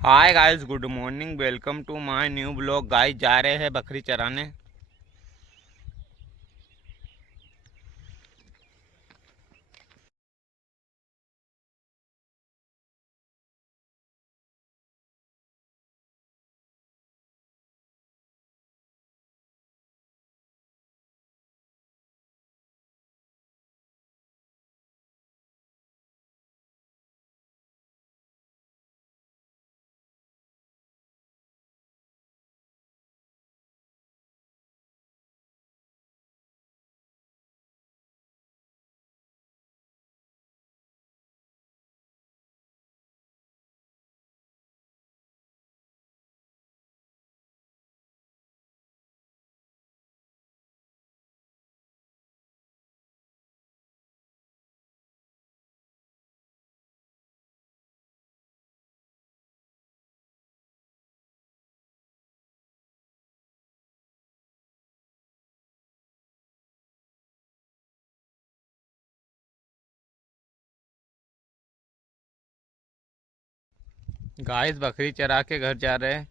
Hi guys, good morning. Welcome to my new blog. Guys जा रहे हैं बकरी चराने। गाइस बकरी चरा के घर जा रहे हैं।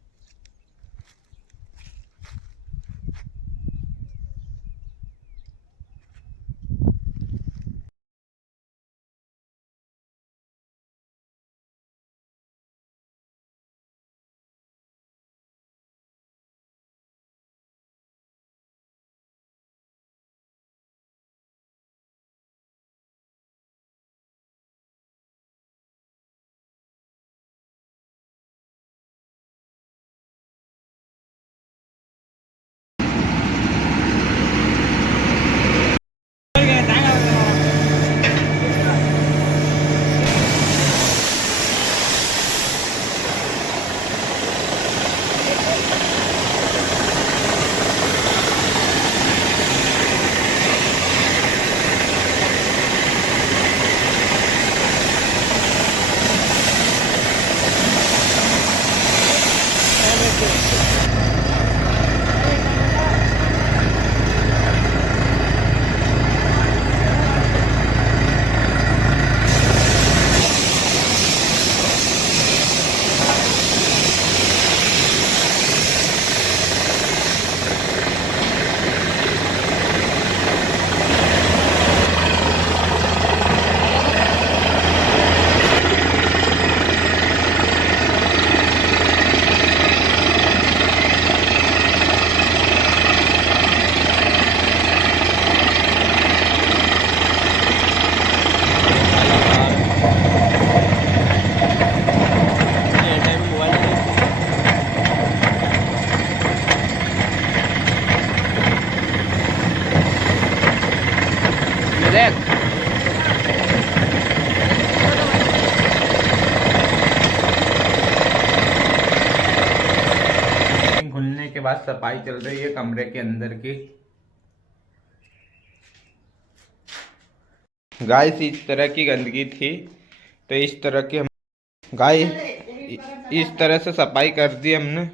देख, खुलने के बाद सफाई चल रही है कमरे के अंदर की। गाइस इस तरह की गंदगी थी, तो इस तरह की हम गाइस इस तरह से सफाई कर दी हमने।